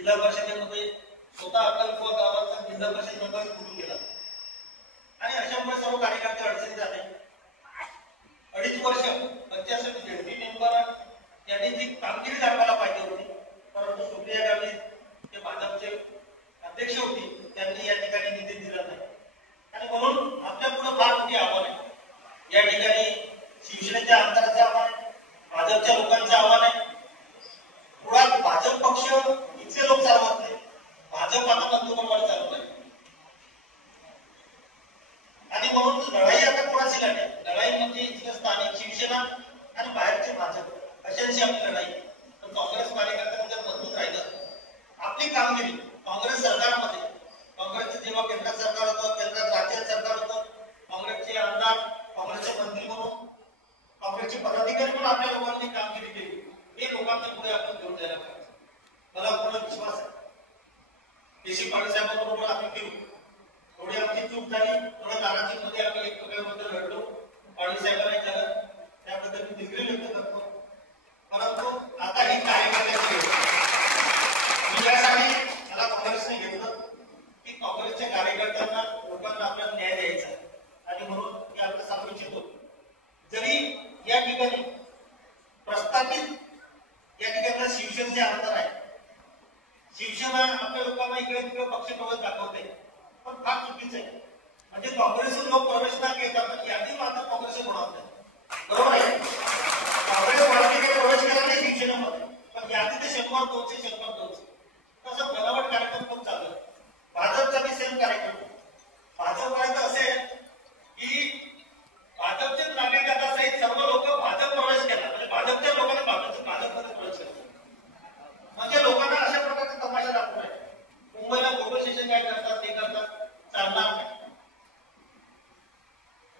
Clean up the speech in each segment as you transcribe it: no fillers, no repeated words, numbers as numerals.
जिल्हा परिषदेमध्ये स्वतः अक्कलकुवा गावाचा जिल्हा परिषद मेंबर निवडून गेला आणि अशामुळे सर्व कार्यकर्ते अडचणीत आले. 2.5 वर्ष पंचायत समिती मेंबर यांनी जी कामगिरी दाखवायला पाहिजे होती, परंतु सुप्रिया गांधी जे भाजपचे अध्यक्ष होते त्यांनी या ठिकाणी निधी दिला नाही आणि म्हणून आपल्या पुढे फार मोठी आव्हान आहे. या ठिकाणी शिवसेनेच्या आमदारांचं आव्हान आहे, भाजपच्या लोकांचं आव्हान आहे. मुळात भाजप पक्ष इथले लोक चालवत नाही, भाजप आता बंधुत्वावर चालवत आहे आणि म्हणून लढाई आता कोणाची लढाई, लढाई म्हणजे इथलं स्थानिक शिवसेना आणि बाहेरचे भाजप अशांची आपली लढाई. पण काँग्रेस कार्यकर्त्यांना जर मजबूत राहिलं, आपली कामगिरी काँग्रेस सरकारमध्ये, काँग्रेसचं जेव्हा केंद्रात सरकार होतं, केंद्रात राज्यात सरकार होतं, काँग्रेसचे आमदार, काँग्रेसचे मंत्री म्हणून, काँग्रेसचे पदाधिकारी म्हणून आपल्या लोकांनी कामगिरी केली. हे लोकांच्या पुढे आपण घेऊन जायला पाहिजे. मला पूर्ण विश्वास आहे केसी पाटील साहेबांबरोबर आम्ही फिरू. थोडी आमची चूक झाली, थोडं नाराजीमध्ये आम्ही एकमेकांबद्दल लढलो, पाटील साहेबांना झालं, त्याबद्दल मी दिलगिरी व्यक्त करतो. परंतु आता ही कार्यकर्त्यांची मी यासाठी मला काँग्रेसने घेतलं की काँग्रेसच्या कार्यकर्त्यांना लोकांना आपल्याला न्याय द्यायचा आणि म्हणून मी आपलं सांगू इच्छितो, जरी या ठिकाणी प्रस्थापित या ठिकाणी शिवसेनेचे आमदार आहे, शिवसेना आपल्या लोकांना इकडे तिकडे पक्षप्रवेश दाखवते, पण फार चुकीचं आहे. म्हणजे काँग्रेसचे लोक प्रवेश न घेतात यादी मात्र काँग्रेस बनवतात, बरोबर आहे. काँग्रेस प्रवेश केला नाही शिवसेनेमध्ये, पण यादी ते 100-200 तसं बनावट कार्यक्रम खूप चालू आहे. भाजपचा बी सेम कार्यक्रम. भाजप करायचं असेल की भाजपचे नागरिकांसहित सर्व लोक भाजप प्रवेश केला, म्हणजे भाजपच्या लोकांना भाजपमध्ये प्रवेश केला, म्हणजे लोकांना अशा प्रकारचा तमाशा दाखवला आहे. मुंबईला फोटो सेशन काय करतात ते करतात, चालणार नाही.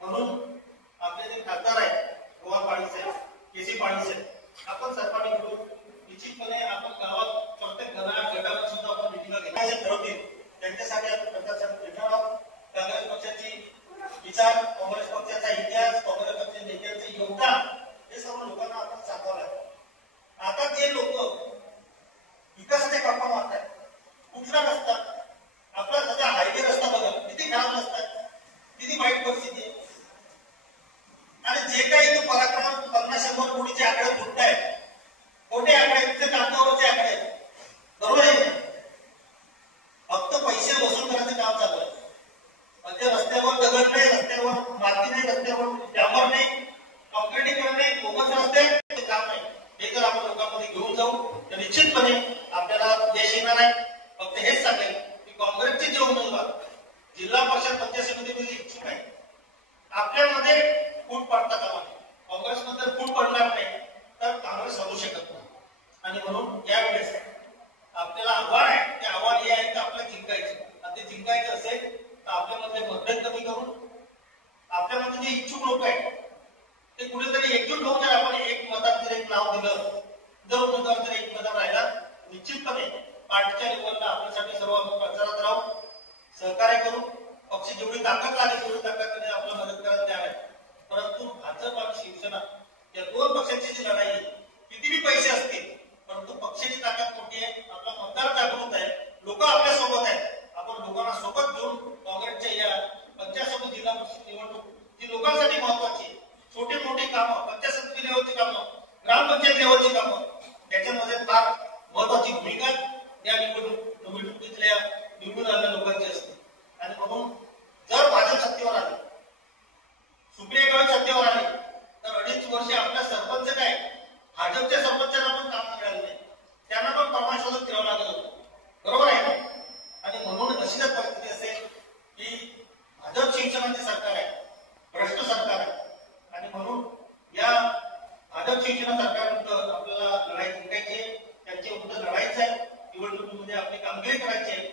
म्हणून आपले जे खासदार आहेत गोवा पाटील साहेब, केसी पाटील साहेब, आपण सर्वांनी मिळून निश्चितपणे आपण गावात प्रत्येक गटावर सुद्धा आपण मिटिंग घेण्याचे ठरवतील. त्यांच्यासाठी आपण प्रचारासाठी घेणार आहोत. काँग्रेस पक्षाची विचार, काँग्रेस पक्षाचा इतिहास, काँग्रेस पक्षाच्या नेत्यांचे योगदान हे सर्व लोकांना आपण सांगावं लागेल. आता जे लोक विकासाचे गप्पा मारतात, कुठला रस्ता, आपला सध्या हायवे रस्ता बघा किती खराब रस्ता, किती वाईट परिस्थिती आहे. आणि जे काही तो पराक्रम 50-100 कोटीचे आकडे फुटत आहेत, मोठे आकडे, तिथे कागदावरचे आकडे, बरोबर आहे. फक्त पैसे वसूल करायचं काम चालू आहे. म्हणजे रस्त्यावर दगड नाही, रस्त्यावर माती नाही, रस्त्यावर डांबर नाही, कॉन्क्रिटीकरण नाही, बोगस रस्ते ते काम नाही. हे जर आपण लोकांमध्ये घेऊन जाऊ तर निश्चितपणे आपल्याला यश येणार आहे. फक्त हेच सांगेल की काँग्रेसचे जे उमेदवार जिल्हा परिषद पंचायत समितीमध्ये इच्छुक आहे, आपल्यामध्ये फूट पडता कामा नये. काँग्रेसमध्ये फूट पडणार नाही तर काँग्रेस हलू शकत नाही. आणि म्हणून यावेळेस आपल्याला आव्हान आहे, ते आव्हान हे आहे की आपल्याला जिंकायचं. आणि ते जिंकायचं असेल तर आपल्यामध्ये मतभेद कमी करून आपल्यामध्ये जे इच्छुक लोक आहेत ते कुठेतरी एकजूट होऊन जर आपण एक मतात जर एक नाव दिलं, जर उमेदवार जर एक मतात राहिला, निश्चितपणे पार्टीच्या लेवलला आपल्यासाठी सर्व आपण प्रचारात राहू, सहकार्य करू. पक्ष जेवढी ताकद लागेल तेवढी ताकदीने आपल्याला मदत करायला तयार आहे. परंतु भाजप आणि शिवसेना या दोन पक्षांची जी लढाई आहे, कितीही पैसे असतील परंतु पक्षाची ताकद मोठी आहे, आपला मतदार जागृत आहे, लोक आपल्या सोबत आहेत. आपण लोकांना सोबत घेऊन काँग्रेसच्या या पंचायत समिती जिल्हा परिषद निवडणूक जी लोकांसाठी महत्वाची आहे, छोटे मोठे कामं, पंचायत समिती लेवलची कामं, ग्रामपंचायत लेवलची कामं, त्याच्यामध्ये फार महत्वाची भूमिका या निवडणुकीतल्या निवडून आलेल्या लोकांची असते. आणि म्हणून जर भाजप सत्तेवर आले, सुप्रिया गांधी सत्तेवर आले तर 2.5 वर्ष आपल्या सरपंच काय भाजपच्या सरपंचांना पण काम मिळालं नाही, त्यांना पण प्रमाण शोधत फिरावं लागलं होतं, बरोबर आहे ना. आणि म्हणून अशी जर परिस्थिती असेल की भाजप शिवसेनेचे सरकार आहे, भ्रष्ट सरकार आहे, आणि म्हणून या भाजप शिवसेना सरकारविरुद्ध आपल्याला लढाई जिंकायची आहे, त्यांच्या विरुद्ध लढायचं आहे, निवडणुकीमध्ये आपली कामगिरी करायची आहे.